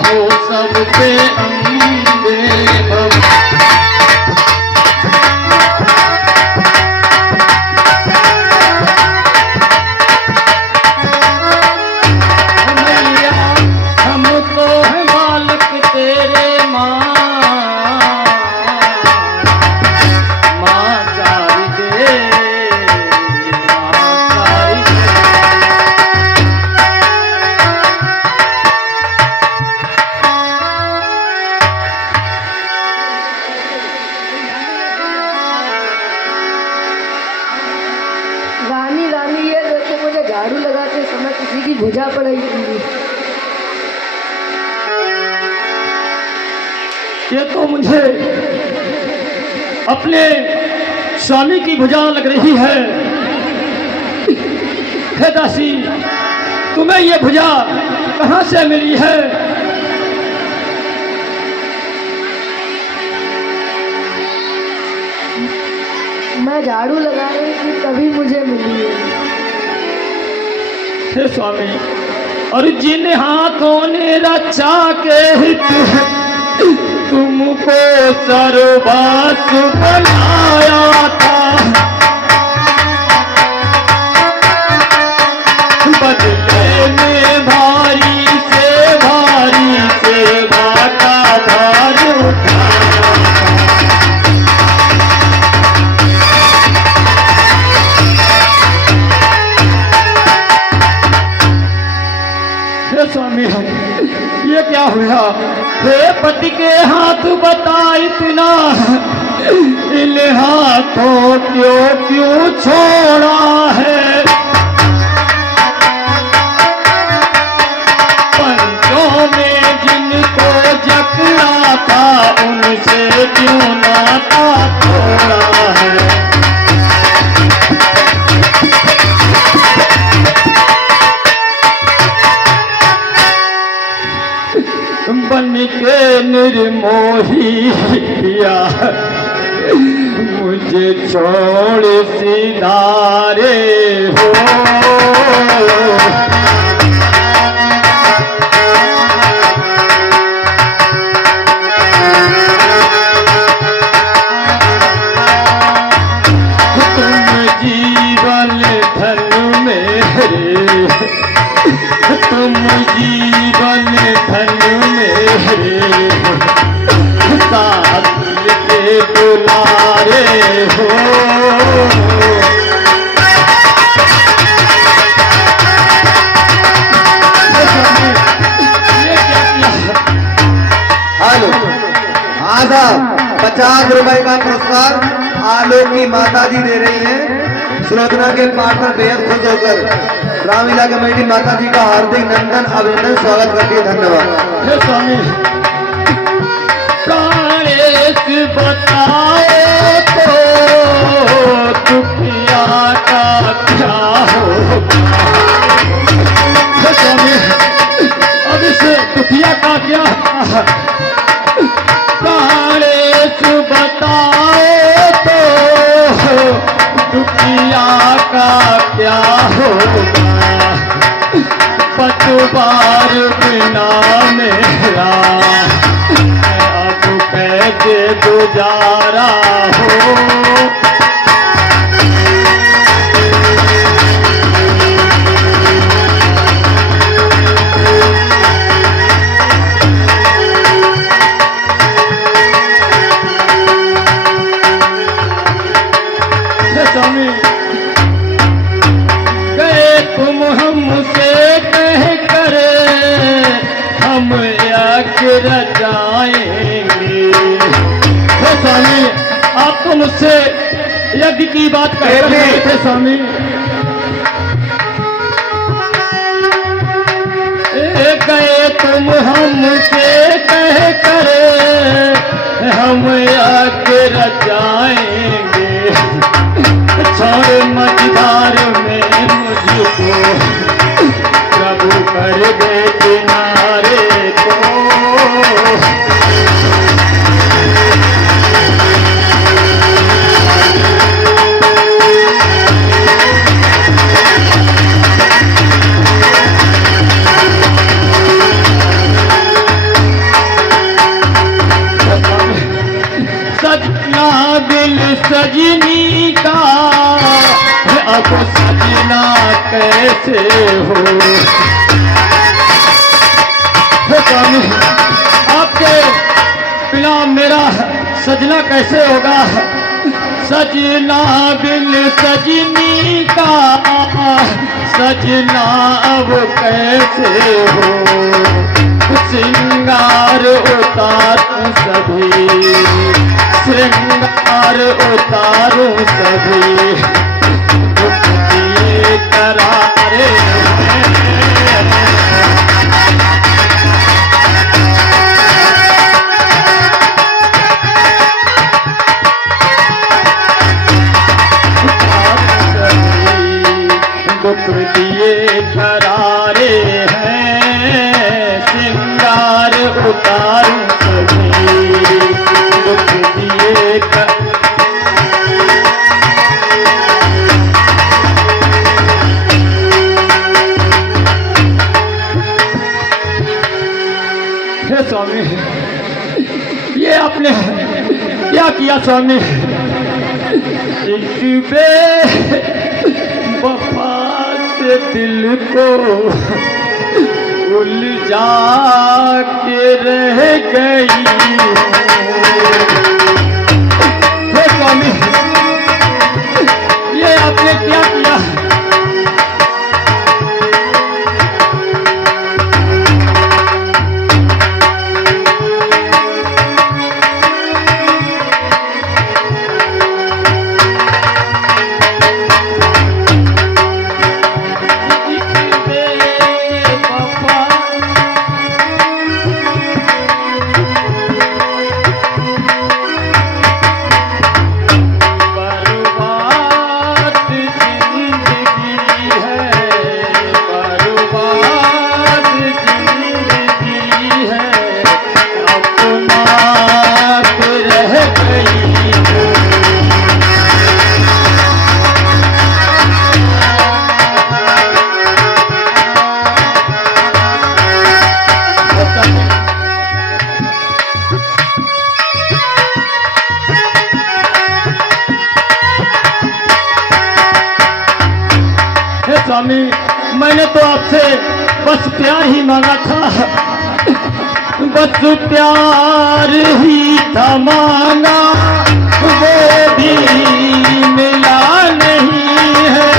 हो सब पे अंबे झाड़ू लगाते समय किसी की भुजा पड़ेगी। ये तो मुझे अपने स्वामी की भुजा लग रही है। हे दासी, तुम्हें ये भुजा कहाँ से मिली है? मैं झाड़ू लगा रही थी तभी मुझे मिली है। हे स्वामी, और जिन हाथों ने रचा के हित तुमको सर्वस्व बनाया था, बदले में भारी सेवा का भार उठाया। स्वामी, ये क्या हुआ? हे पति के हाथ बता इतना, इन हाथों क्यों छोड़ा है? पंचों में जिनको जकड़ा था उनसे क्यों नाता तोड़ा है? बन के निर्मोही पिया मुझे छोड़ सिधारे हो। तुम जीवन धन मेरे, तुम जीवन धन साथ के बुलारे हो। हेलो, आज 50 रुपए का पुरस्कार आलोक की माता जी दे रही हैं। सुलोचना के पाठ पर बेहद खुश होकर रामलीला कमेटी माता जी का हार्दिक नंदन अभिनंदन स्वागत करती है। धन्यवाद। हे स्वामी, प्राणेश बताओ तो दुखिया का क्या होगा? हे स्वामी, अब इस दुखिया का क्या? प्राणेश बताओ तो दुखिया का क्या होगा? पतवार बिना मेरा अब कैसे गुजारा हो? स्वामी, गए तुम हमसे कह कर हम आखिर जाएंगे। हे स्वामी, आप तो मुझसे यज्ञ की बात कह रहे थे स्वामी। गए तुम हमसे कह कर हम आखिर जाएंगे। छोड़ मझधार में मुझको प्रभु कर दे किनारे को। कैसे हो। हे स्वामी, आपके बिना मेरा सजना कैसे होगा। सजना बिन सजनी का सजना अब कैसे हो। श्रृंगार उतारूं सभी, श्रृंगार उतारूं सभी, दुख दिए करारे दुख दिए करारे हैं। श्रृंगार उतारूं सभी, दुख दिए हे स्वामी, ये आपने क्या किया स्वामी। एक वफा से दिल को उलझा के रह गई। हे स्वामी, ये आपने क्या किया। स्वामी, मैंने तो आपसे बस प्यार ही मांगा था, बस प्यार ही था मांगा, वो भी मिला नहीं है।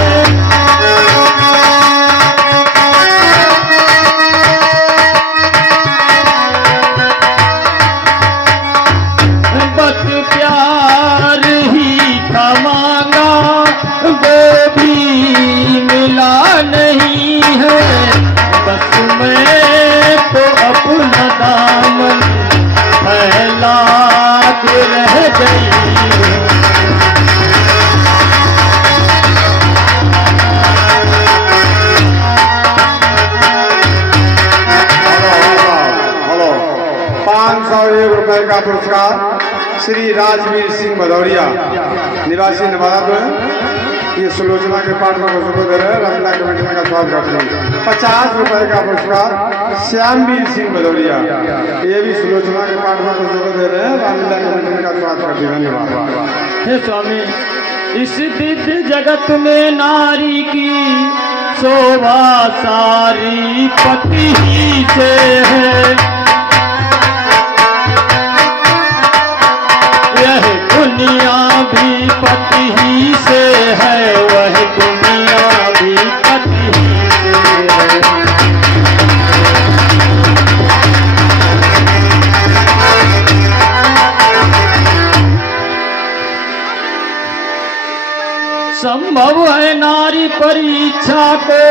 बस प्यार ही था मांगा, वो भी मिला नहीं है। बस मैं तो अपना दामन फैला के रह गई हूँ। हेलो, 501 रुपए का पुरस्कार श्री राजवीर सिंह भदौरिया, निवासी नवादा में। ये सुलोचना के पाठ में को दे रहे हैं। रामलीला कमेटी का स्वागत करते हैं। 50 रुपए का पुरस्कार श्यामवीर सिंह भदौरिया, ये भी सुलोचना के पाठ में को दे रहे हैं। रामलीला कमेटी का स्वागत करते हैं। धन्यवाद। हे स्वामी, इस दिव्य जगत में नारी की शोभा सारी पति ही से है। यह दुनिया भी पति ही से है, वह दुनिया भी पति ही से है। संभव है नारी परीक्षा को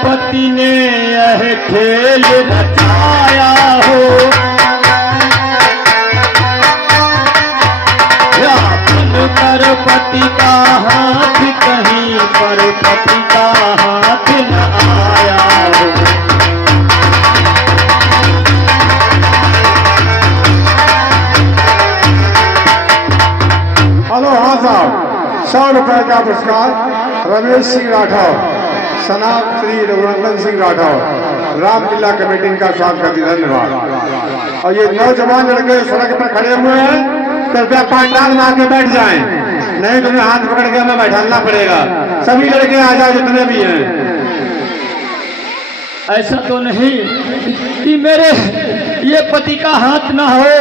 पति ने यह खेल रचाया हो। पर पति का हाथ कहीं पर पति का हाथ न आया हो। हेलो, हाँ साहब, 100 रुपए का पुरस्कार रमेश सिंह राठौर, सनाब श्री रघुनंदन सिंह राठौर, रामलीला कमेटी का स्वागत करती। धन्यवाद। और ये नौजवान लड़के सड़क पर खड़े हुए हैं, कृपया पंडाल में आके बैठ जाएं। नहीं तुम्हें हाथ पकड़ के हमें बैठाना पड़ेगा। सभी लड़के आ जाओ जितने भी हैं। ऐसा तो नहीं कि मेरे ये पति का हाथ ना हो।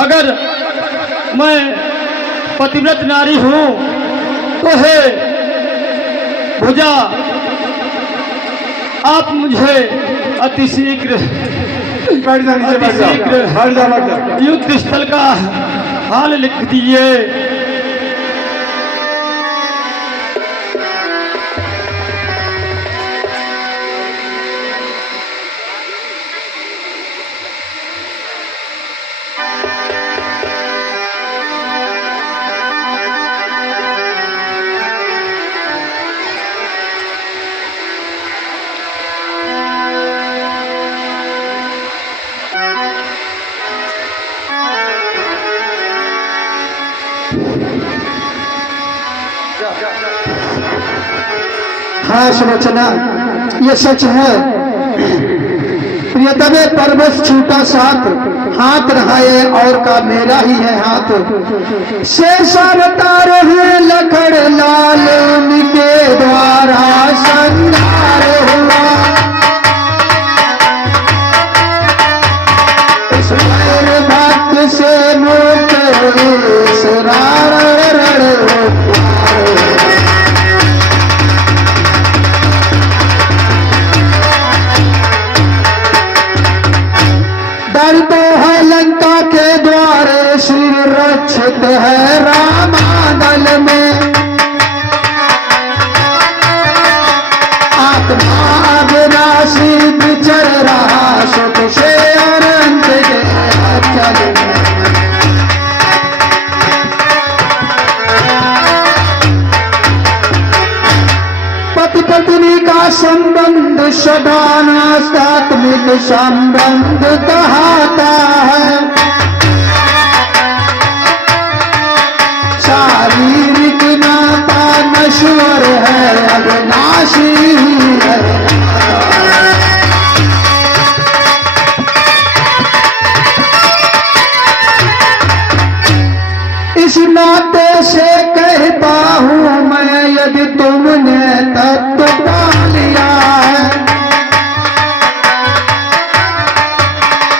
अगर मैं पतिव्रत नारी हूँ तो है भुजा, आप मुझे अति शीघ्र बैठ जा नीचे, बैठ जा, बैठ जा, बैठ जा। युद्ध स्थल का हाल लिख दिए। हाँ सुलोचना, ये सच है। प्रियतमे परवश छूटा साथ, हाथ रहा ये और का मेरा ही है हाथ। शेष अवतार है लखड़ लाल, उनके द्वारा संहार हुआ। इस वैर भक्त से मुक्त इस तो है लंका के द्वारे, श्री रक्षित है रामादल में। आत्मा अविनाशी विचर रहा, सुख से अनंत के अचल में। पति पत्नी का संबंध सदा नास्तात्मिक संबंध कहता है। शारीरिक नाता नश्वर है, अविनाशी है। इस नाते से कहता हूँ मैं, यदि तुमने तत्व पा लिया है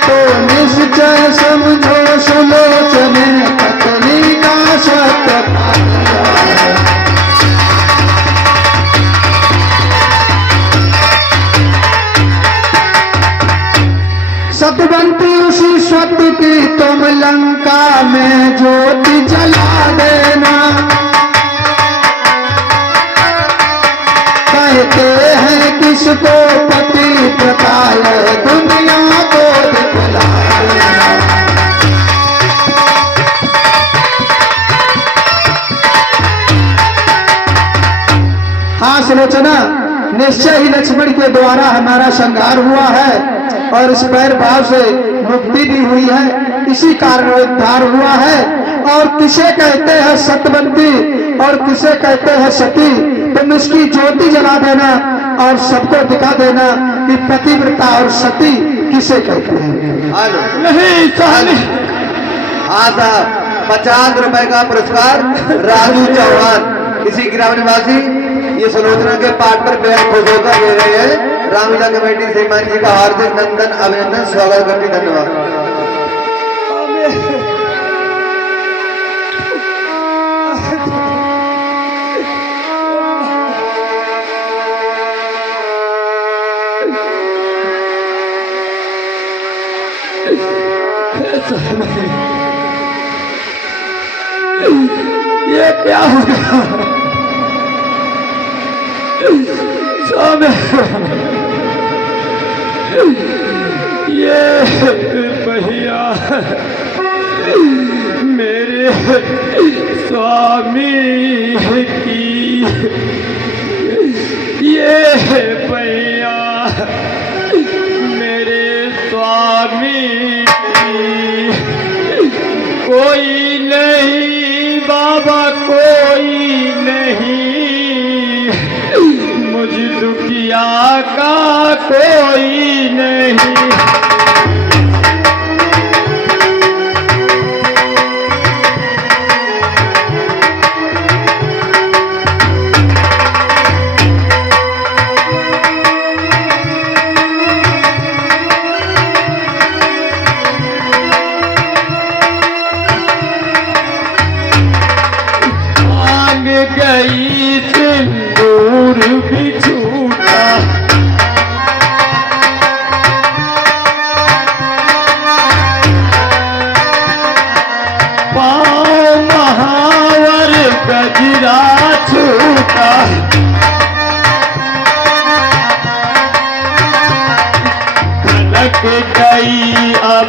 तो निश्चय समझो सुलोचने पत्नी का सत्य पा लिया है। सतवंती उसी सत्य की तुम लंका में ज्योति जला देना। कहते हैं किसको पति प्रताय, दुनिया को दिखला देना। हाँ सुलोचना, निश्चय ही लक्ष्मण के द्वारा हमारा संहार हुआ है और इस पैर भाव से मुक्ति भी हुई है। इसी कारण उद्धार हुआ है। और किसे कहते हैं सतवंती और किसे कहते हैं सती, तुम इसकी ज्योति जला देना और सबको दिखा देना कि पतिव्रता और सती किसे कहते हैं। नहीं सहनी। हाँ साहब, 50 रुपए का पुरस्कार राजू चौहान, इसी ग्राम निवासी, ये सुलोचना के पाठ पर बेहद खुश होकर दे रहे हैं। रामलीला कमेटी श्रीमान जी का हार्दिक नंदन अभिनंदन स्वागत करती, धन्यवाद। ये क्या हो गया? ये भैया मेरे स्वामी की, ये भैया मेरे स्वामी की। कोई नहीं बाबा, कोई नहीं, मुझ दुखिया का कोई नहीं। लग गई अब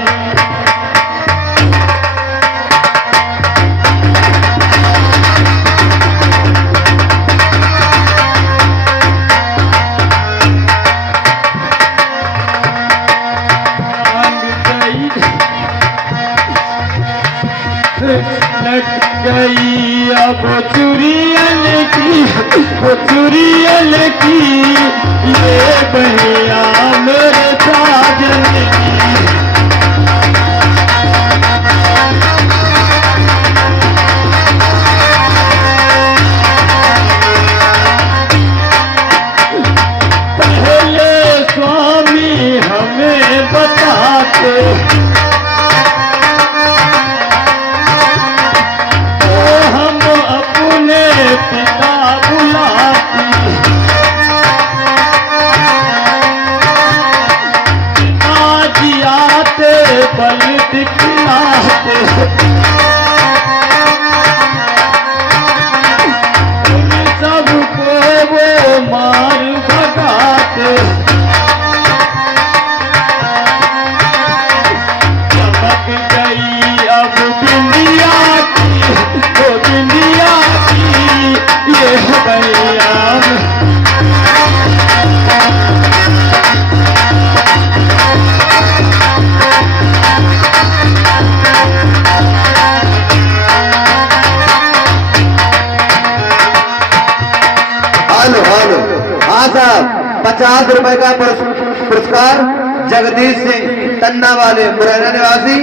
लग गई अब चुरियल की वो चुरियल की ये बनिया मेरे साजन की पहले स्वामी हमें बताते पिता बुलाती आज आते बल दिखलाते सबको वो मार भगाते चमक गई अब बिंदिया की वो बिंदिया ये बनिया हेलो हेलो हाँ साहब 50 रुपए का पुरस्कार जगदीश सिंह तन्ना वाले मुरैना निवासी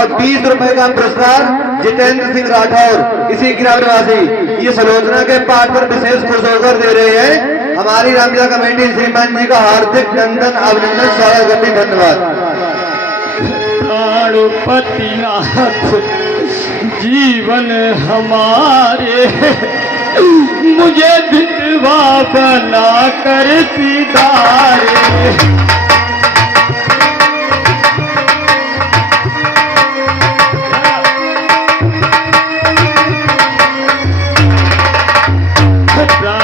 और 20 रुपए का पुरस्कार जितेंद्र सिंह राठौर इसी ग्राम निवासी ये सलोचना के पाठ पर विशेष खुश होकर दे रहे हैं। हमारी रामलीला कमेटी श्रीमान जी का हार्दिक नंदन अभिनंदन स्वागत करती धन्यवाद। प्राणपतिनाथ जीवन हमारे मुझे विधवा बना कर सिधारे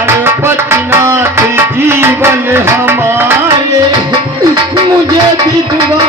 प्राणपतिनाथ जीवन हमारे मुझे विधवा